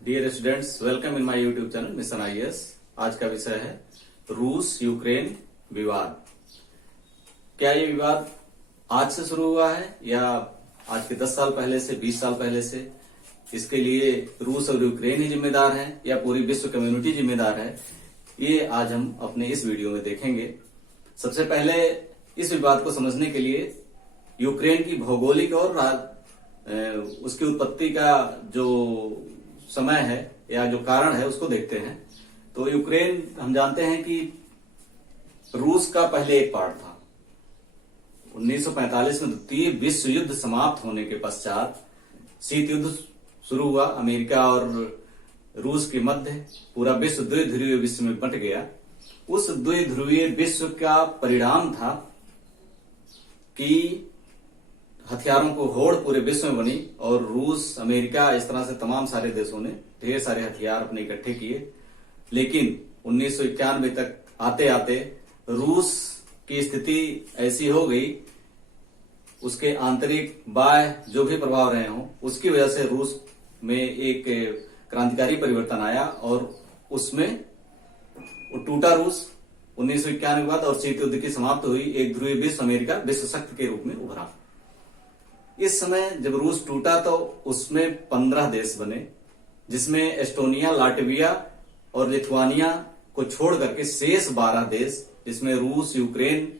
Dear students, welcome in my YouTube channel mission IAS. आज का विषय है रूस यूक्रेन विवाद। क्या ये विवाद आज से शुरू हुआ है या आज के 10 साल पहले से, 20 साल पहले से? इसके लिए रूस और यूक्रेन ही जिम्मेदार हैं या पूरी विश्व कम्युनिटी जिम्मेदार है? ये आज हम अपने इस वीडियो में देखेंगे। सबसे पहले इस विवाद को समझने के लिए यूक्रेन की भौगोलिक और उसकी उत्पत्ति का जो समय है या जो कारण है उसको देखते हैं। तो यूक्रेन हम जानते हैं कि रूस का पहले एक पार्ट था। 1945 में द्वितीय विश्व युद्ध समाप्त होने के पश्चात शीत युद्ध शुरू हुआ। अमेरिका और रूस के मध्य पूरा विश्व द्विध्रुवीय विश्व में बंट गया। उस द्विध्रुवीय विश्व का परिणाम था कि हथियारों को होड़ पूरे विश्व में बनी और रूस, अमेरिका, इस तरह से तमाम सारे देशों ने ढेर सारे हथियार अपने इकट्ठे किए। लेकिन 1991 तक आते आते रूस की स्थिति ऐसी हो गई, उसके आंतरिक बाह्य जो भी प्रभाव रहे हों, उसकी वजह से रूस में एक क्रांतिकारी परिवर्तन आया और उसमें टूटा रूस 1991 के बाद और शीत युद्ध की समाप्त हुई। एक ध्रुवीय विश्व अमेरिका विश्व शक्ति के रूप में उभरा। इस समय जब रूस टूटा तो उसमें 15 देश बने, जिसमें एस्टोनिया, लाटविया और लिथुआनिया को छोड़ करके शेष 12 देश, जिसमें रूस, Ukraine,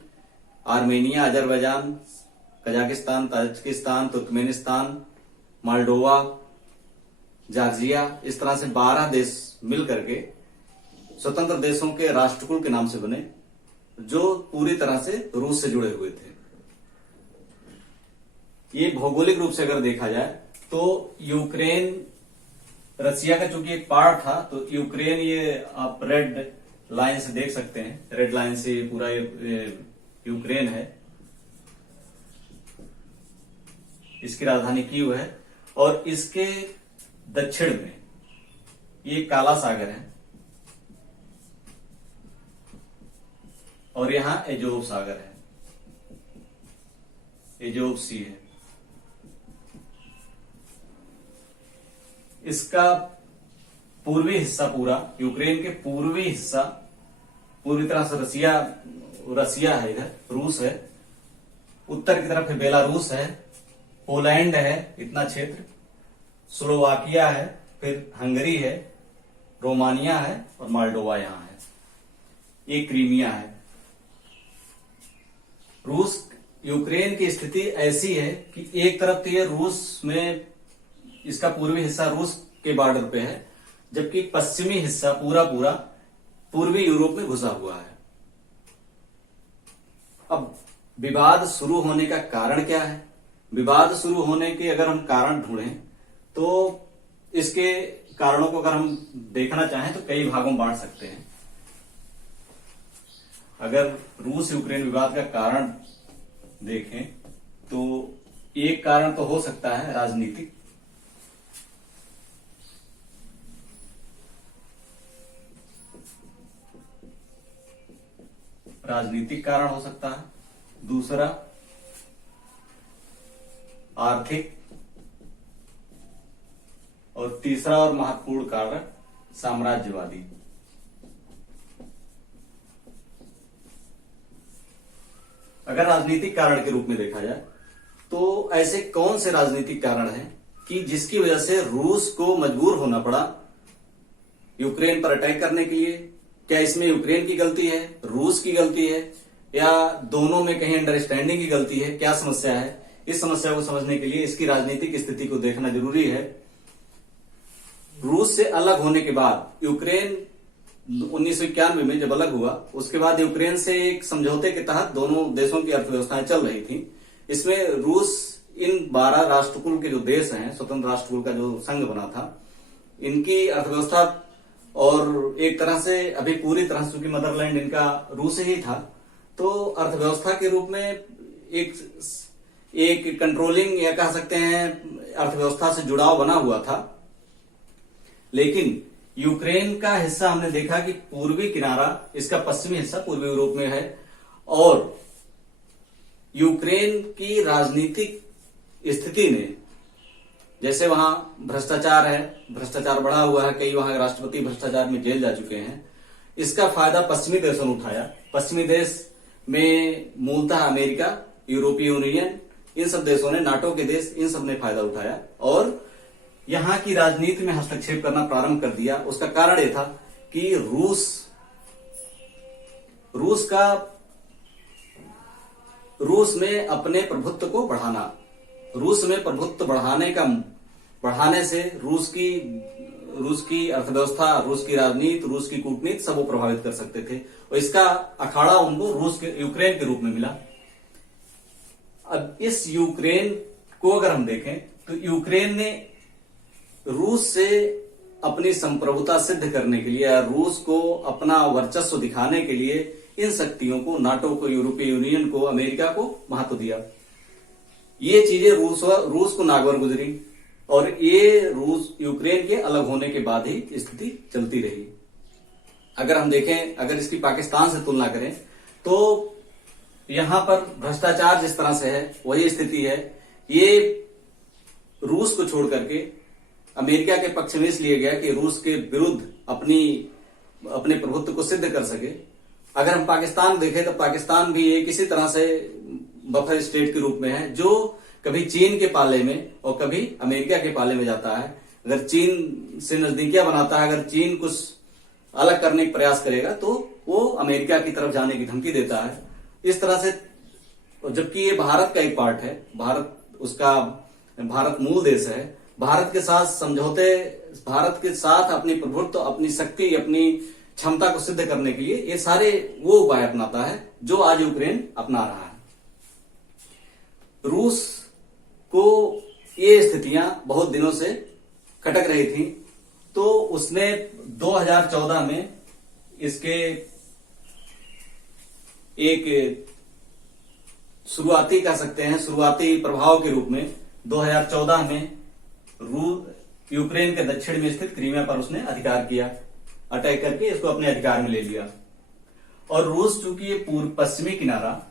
Armenia, Azerbaijan, Kazakhstan, Tajikistan, Turkmenistan, Moldova, Georgia, इस तरह से 12 देश मिल करके स्वतंत्र देशों के राष्ट्रकुल के नाम से बने, जो पूरी तरह से रूस से जुड़े हुए थे। ये भौगोलिक रूप से अगर देखा जाए तो यूक्रेन रसिया का चूंकि एक पार्ट था, तो यूक्रेन ये आप रेड लाइन से देख सकते हैं। रेड लाइन से पूरा यूक्रेन है। इसकी राजधानी कीव है और इसके दक्षिण में ये काला सागर है और यहां एजोव सागर है, एजोव सी है। इसका पूर्वी हिस्सा, पूरा यूक्रेन के पूर्वी हिस्सा पूरी तरह से रसिया है, इधर रूस है। उत्तर की तरफ है बेलारूस है, पोलैंड है, इतना क्षेत्र, स्लोवाकिया है, फिर हंगरी है, रोमानिया है और मोल्डोवा यहां है। ये क्रीमिया है। रूस यूक्रेन की स्थिति ऐसी है कि एक तरफ तो ये रूस में, इसका पूर्वी हिस्सा रूस के बॉर्डर पे है, जबकि पश्चिमी हिस्सा पूरा पूर्वी यूरोप में घुसा हुआ है। अब विवाद शुरू होने का कारण क्या है? विवाद शुरू होने के अगर हम कारण ढूंढें तो इसके कारणों को अगर हम देखना चाहें तो कई भागों में बांट सकते हैं। अगर रूस यूक्रेन विवाद का कारण देखें तो एक कारण तो हो सकता है राजनीतिक। राजनीतिक कारण हो सकता है। दूसरा आर्थिक और तीसरा और महत्वपूर्ण कारण साम्राज्यवादी। अगर राजनीतिक कारण के रूप में देखा जाए तो ऐसे कौन से राजनीतिक कारण हैं कि जिसकी वजह से रूस को मजबूर होना पड़ा यूक्रेन पर अटैक करने के लिए? क्या इसमें यूक्रेन की गलती है, रूस की गलती है, या दोनों में कहीं अंडरस्टैंडिंग की गलती है? क्या समस्या है? इस समस्या को समझने के लिए इसकी राजनीतिक स्थिति को देखना जरूरी है। रूस से अलग होने के बाद यूक्रेन 1991 में जब अलग हुआ, उसके बाद यूक्रेन से एक समझौते के तहत दोनों देशों की अर्थव्यवस्थाएं चल रही थी। इसमें रूस इन 12 राष्ट्रकुल के जो देश हैं, स्वतंत्र राष्ट्रकुल का जो संघ बना था, इनकी अर्थव्यवस्था और एक तरह से अभी पूरी तरह से, क्योंकि मदरलैंड इनका रूस ही था, तो अर्थव्यवस्था के रूप में एक कंट्रोलिंग या कह सकते हैं अर्थव्यवस्था से जुड़ाव बना हुआ था। लेकिन यूक्रेन का हिस्सा हमने देखा कि पूर्वी किनारा, इसका पश्चिमी हिस्सा पूर्वी यूरोप में है और यूक्रेन की राजनीतिक स्थिति ने जैसे वहां भ्रष्टाचार है, भ्रष्टाचार बढ़ा हुआ है, कई वहां राष्ट्रपति भ्रष्टाचार में जेल जा चुके हैं। इसका फायदा पश्चिमी देशों ने उठाया। पश्चिमी देश में मूलतः अमेरिका, यूरोपीय यूनियन, इन सब देशों ने, नाटो के देश, इन सब ने फायदा उठाया और यहां की राजनीति में हस्तक्षेप करना प्रारंभ कर दिया। उसका कारण यह था कि रूस में अपने प्रभुत्व को बढ़ाना, रूस में प्रभुत्व बढ़ाने से रूस की अर्थव्यवस्था, रूस की राजनीति, रूस की कूटनीति सब वो प्रभावित कर सकते थे और इसका अखाड़ा उनको यूक्रेन के रूप में मिला। अब इस यूक्रेन को अगर हम देखें तो यूक्रेन ने रूस से अपनी संप्रभुता सिद्ध करने के लिए या रूस को अपना वर्चस्व दिखाने के लिए इन शक्तियों को, नाटो को, यूरोपीय यूनियन को, अमेरिका को महत्व दिया। ये चीजें रूस को नागवार गुजरी और ये रूस यूक्रेन के अलग होने के बाद ही स्थिति चलती रही। अगर हम देखें, अगर इसकी पाकिस्तान से तुलना करें तो यहां पर भ्रष्टाचार जिस तरह से है वही स्थिति है। ये रूस को छोड़ करके अमेरिका के पक्ष में इसलिए गया कि रूस के विरुद्ध अपने प्रभुत्व को सिद्ध कर सके। अगर हम पाकिस्तान देखें तो पाकिस्तान भी एक इसी तरह से बफर स्टेट के रूप में है, जो कभी चीन के पाले में और कभी अमेरिका के पाले में जाता है। अगर चीन से नजदीकियां बनाता है, अगर चीन कुछ अलग करने का प्रयास करेगा तो वो अमेरिका की तरफ जाने की धमकी देता है। इस तरह से, जबकि ये भारत का एक पार्ट है, भारत मूल देश है, भारत के साथ समझौते, भारत के साथ अपनी प्रभुत्व, अपनी शक्ति, अपनी क्षमता को सिद्ध करने के लिए ये सारे वो उपाय अपनाता है जो आज यूक्रेन अपना रहा है। रूस को ये स्थितियां बहुत दिनों से खटक रही थी, तो उसने 2014 में इसके एक शुरुआती कह सकते हैं, शुरुआती प्रभाव के रूप में 2014 में यूक्रेन के दक्षिण में स्थित क्रीमिया पर उसने अधिकार किया, अटैक करके इसको अपने अधिकार में ले लिया। और रूस चूंकि ये पूर्व पश्चिमी किनारा,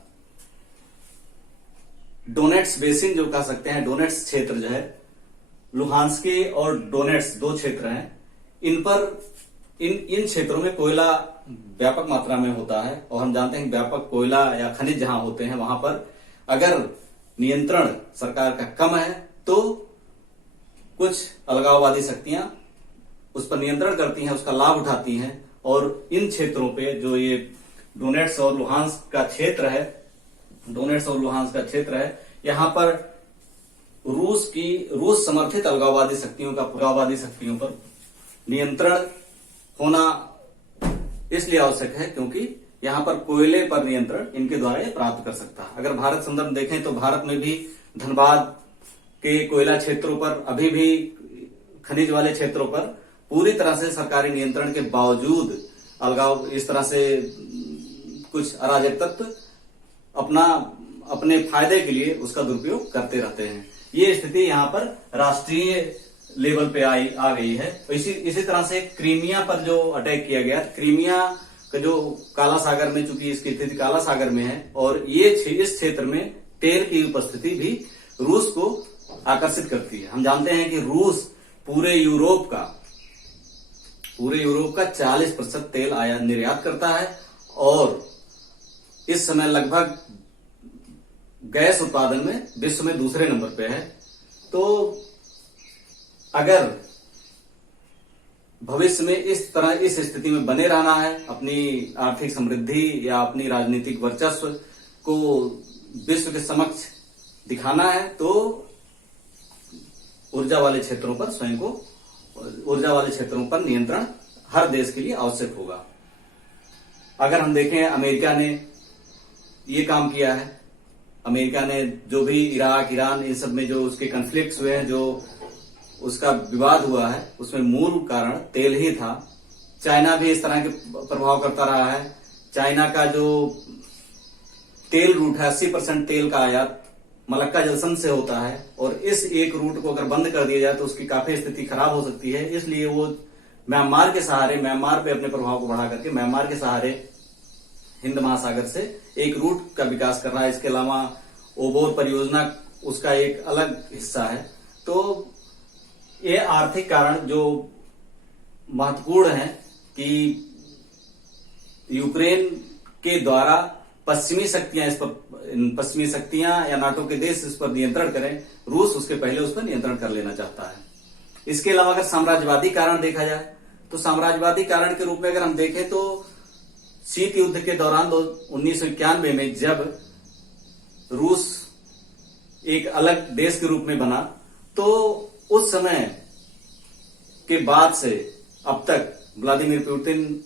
डोनेट्स बेसिन जो कह सकते हैं, डोनेट्स क्षेत्र जो है, लुहांस्की और डोनेट्स दो क्षेत्र हैं, इन क्षेत्रों में कोयला व्यापक मात्रा में होता है और हम जानते हैं व्यापक कोयला या खनिज जहां होते हैं वहां पर अगर नियंत्रण सरकार का कम है तो कुछ अलगाववादी शक्तियां उस पर नियंत्रण करती हैं, उसका लाभ उठाती हैं और इन क्षेत्रों पे जो ये डोनेट्स और लुहांस्क का क्षेत्र है, यहां पर रूस समर्थित अलगाववादी शक्तियों पर नियंत्रण होना इसलिए आवश्यक है क्योंकि यहां पर कोयले पर नियंत्रण इनके द्वारा ये प्राप्त कर सकता है। अगर भारत संदर्भ देखें तो भारत में भी धनबाद के कोयला क्षेत्रों पर, अभी भी खनिज वाले क्षेत्रों पर पूरी तरह से सरकारी नियंत्रण के बावजूद अलगाव, इस तरह से कुछ अराजक तत्व अपने फायदे के लिए उसका दुरुपयोग करते रहते हैं। ये स्थिति यहाँ पर राष्ट्रीय लेवल पे आ गई है। इसी तरह से क्रीमिया पर जो अटैक किया गया, क्रीमिया का जो काला सागर में, चूंकि इसकी स्थिति काला सागर में है और इस क्षेत्र में तेल की उपस्थिति भी रूस को आकर्षित करती है। हम जानते हैं कि रूस पूरे यूरोप का 40% तेल निर्यात करता है और इस समय लगभग गैस उत्पादन में विश्व में दूसरे नंबर पे है। तो अगर भविष्य में इस स्थिति में बने रहना है, अपनी आर्थिक समृद्धि या अपनी राजनीतिक वर्चस्व को विश्व के समक्ष दिखाना है, तो ऊर्जा वाले क्षेत्रों पर नियंत्रण हर देश के लिए आवश्यक होगा। अगर हम देखें, अमेरिका ने ये काम किया है। अमेरिका ने जो भी इराक, ईरान, इन सब में जो उसके कन्फ्लिक्ट्स हुए हैं, जो उसका विवाद हुआ है, उसमें मूल कारण तेल ही था। चाइना भी इस तरह के प्रभाव करता रहा है। चाइना का जो तेल रूट है, 80% तेल का आयात मलक्का जलसन से होता है और इस एक रूट को अगर बंद कर दिया जाए तो उसकी काफी स्थिति खराब हो सकती है। इसलिए वो म्यांमार पे अपने प्रभाव को बढ़ा करके म्यांमार के सहारे हिंद महासागर से एक रूट का विकास कर रहा है। इसके अलावा ओबोर परियोजना उसका एक अलग हिस्सा है। तो ये आर्थिक कारण जो महत्वपूर्ण है कि यूक्रेन के द्वारा पश्चिमी शक्तियां या नाटो के देश इस पर नियंत्रण करें, रूस उसके पहले उस पर नियंत्रण कर लेना चाहता है। इसके अलावा अगर साम्राज्यवादी कारण देखा जाए तो साम्राज्यवादी कारण के रूप में अगर हम देखें तो शीत युद्ध के दौरान 1991 में जब रूस एक अलग देश के रूप में बना, तो उस समय के बाद से अब तक व्लादिमीर पुतिन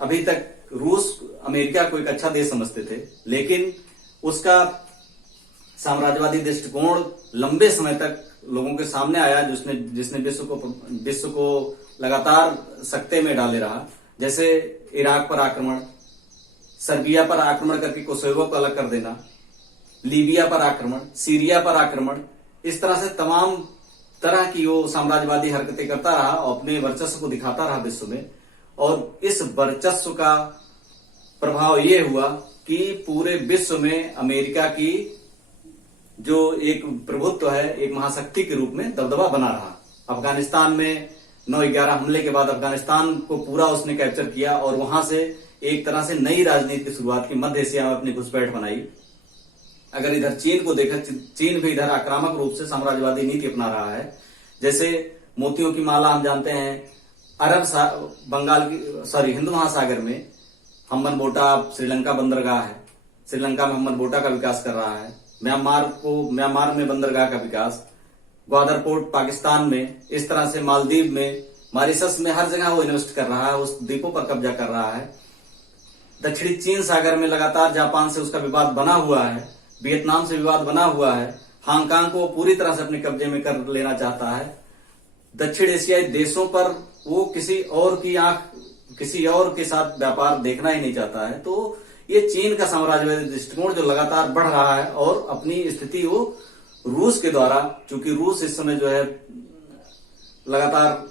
अभी तक रूस अमेरिका को एक अच्छा देश समझते थे, लेकिन उसका साम्राज्यवादी दृष्टिकोण लंबे समय तक लोगों के सामने आया, जिसने विश्व को लगातार सकते में डाले रहा। जैसे इराक पर आक्रमण, सर्बिया पर आक्रमण करके कोसोवो को अलग कर देना, लीबिया पर आक्रमण, सीरिया पर आक्रमण, इस तरह से तमाम तरह की वो साम्राज्यवादी हरकतें करता रहा और अपने वर्चस्व को दिखाता रहा विश्व में। और इस वर्चस्व का प्रभाव ये हुआ कि पूरे विश्व में अमेरिका की जो एक प्रभुत्व है, एक महाशक्ति के रूप में दबदबा बना रहा। अफगानिस्तान में 9/11 हमले के बाद अफगानिस्तान को पूरा उसने कैप्चर किया और वहां से एक तरह से नई राजनीति की शुरुआत की, मध्य एशिया में अपनी घुसपैठ बनाई। अगर इधर चीन को देखा, चीन भी इधर आक्रामक रूप से साम्राज्यवादी नीति अपना रहा है। जैसे मोतियों की माला हम जानते हैं, हिंद महासागर में हम्बनटोटा श्रीलंका बंदरगाह है, श्रीलंका में हम्बनटोटा का विकास कर रहा है। म्यांमार में बंदरगाह का विकास, ग्वादर पोर्ट पाकिस्तान में, इस तरह से मालदीव में, मॉरिशस में, हर जगह वो इन्वेस्ट कर रहा है, उस द्वीपों पर कब्जा कर रहा है। दक्षिणी चीन सागर में लगातार जापान से उसका विवाद बना हुआ है, वियतनाम से विवाद बना हुआ है, हांगकांग को पूरी तरह से अपने कब्जे में कर लेना चाहता है। दक्षिण एशियाई देशों पर वो किसी और के साथ व्यापार देखना ही नहीं चाहता है। तो ये चीन का साम्राज्यवादी दृष्टिकोण जो लगातार बढ़ रहा है और अपनी स्थिति वो रूस के द्वारा, चूंकि रूस इस समय जो है लगातार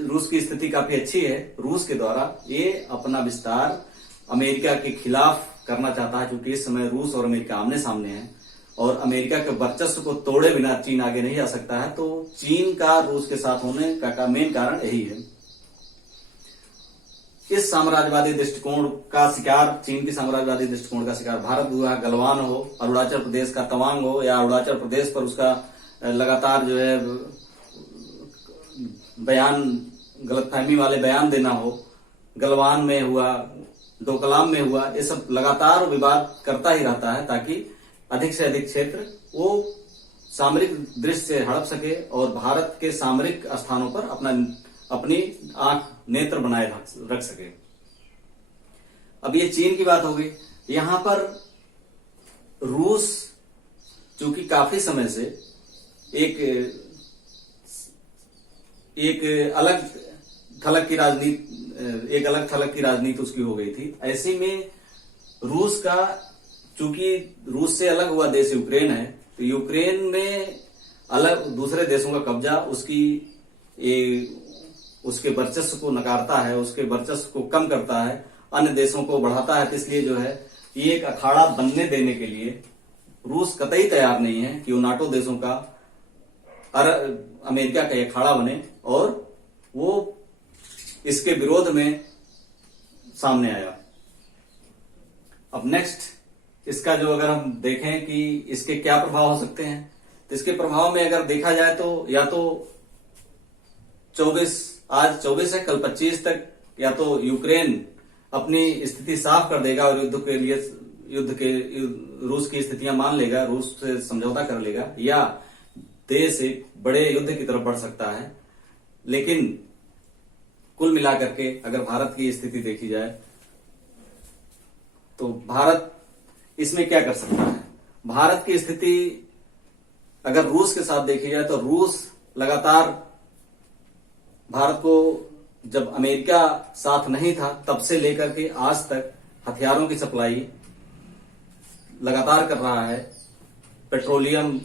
रूस की स्थिति काफी अच्छी है, रूस के द्वारा ये अपना विस्तार अमेरिका के खिलाफ करना चाहता है। क्योंकि इस समय रूस और अमेरिका आमने सामने हैं और अमेरिका के वर्चस्व को तोड़े बिना चीन आगे नहीं आ सकता है। तो चीन का रूस के साथ होने का मेन कारण यही है। इस साम्राज्यवादी दृष्टिकोण का शिकार, चीन की साम्राज्यवादी दृष्टिकोण का शिकार भारत हुआ। गलवान हो, अरुणाचल प्रदेश का तवांग हो, या अरुणाचल प्रदेश पर उसका लगातार जो है बयान, गलतफहमी वाले बयान देना हो, गलवान में हुआ, डोकलाम में हुआ, ये सब लगातार विवाद करता ही रहता है ताकि अधिक से अधिक क्षेत्र वो सामरिक दृष्टि से हड़प सके और भारत के सामरिक स्थानों पर अपनी आंख नेत्र बनाए रख सके। अब ये चीन की बात हो गई। यहां पर रूस चूंकि काफी समय से एक अलग थलग की राजनीति उसकी हो गई थी। ऐसे में रूस का, चूंकि रूस से अलग हुआ देश यूक्रेन है, तो यूक्रेन में अलग दूसरे देशों का कब्जा उसके वर्चस्व को नकारता है, उसके वर्चस्व को कम करता है, अन्य देशों को बढ़ाता है। तो इसलिए जो है ये एक अखाड़ा बनने देने के लिए रूस कतई तैयार नहीं है कि वो नाटो देशों का अमेरिका का अखाड़ा बने और वो इसके विरोध में सामने आया। अब नेक्स्ट इसका जो अगर हम देखें कि इसके क्या प्रभाव हो सकते हैं, तो इसके प्रभाव में अगर देखा जाए तो या तो आज 24 है, कल 25 तक या तो यूक्रेन अपनी स्थिति साफ कर देगा और रूस की स्थितियां मान लेगा, रूस से समझौता कर लेगा, या देश एक बड़े युद्ध की तरफ बढ़ सकता है। लेकिन कुल मिलाकर के अगर भारत की स्थिति देखी जाए तो भारत इसमें क्या कर सकता है। भारत की स्थिति अगर रूस के साथ देखी जाए तो रूस लगातार भारत को, जब अमेरिका साथ नहीं था तब से लेकर के आज तक हथियारों की सप्लाई लगातार कर रहा है। पेट्रोलियम,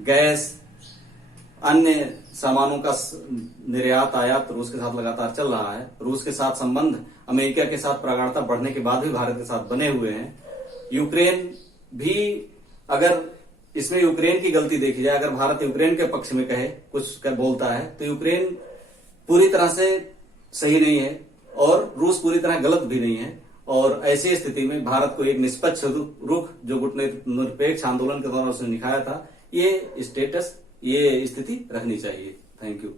गैस, अन्य सामानों का निर्यात आयात रूस के साथ लगातार चल रहा है। रूस के साथ संबंध अमेरिका के साथ प्रगाढ़ता बढ़ने के बाद भी भारत के साथ बने हुए हैं। यूक्रेन भी अगर इसमें यूक्रेन की गलती देखी जाए, अगर भारत यूक्रेन के पक्ष में कहे कुछ बोलता है तो यूक्रेन पूरी तरह से सही नहीं है और रूस पूरी तरह गलत भी नहीं है। और ऐसी स्थिति में भारत को एक निष्पक्ष रुख जो गुटनिरपेक्ष आंदोलन के दौरान उसने दिखाया था, ये स्टेटस, ये स्थिति रखनी चाहिए। Thank you.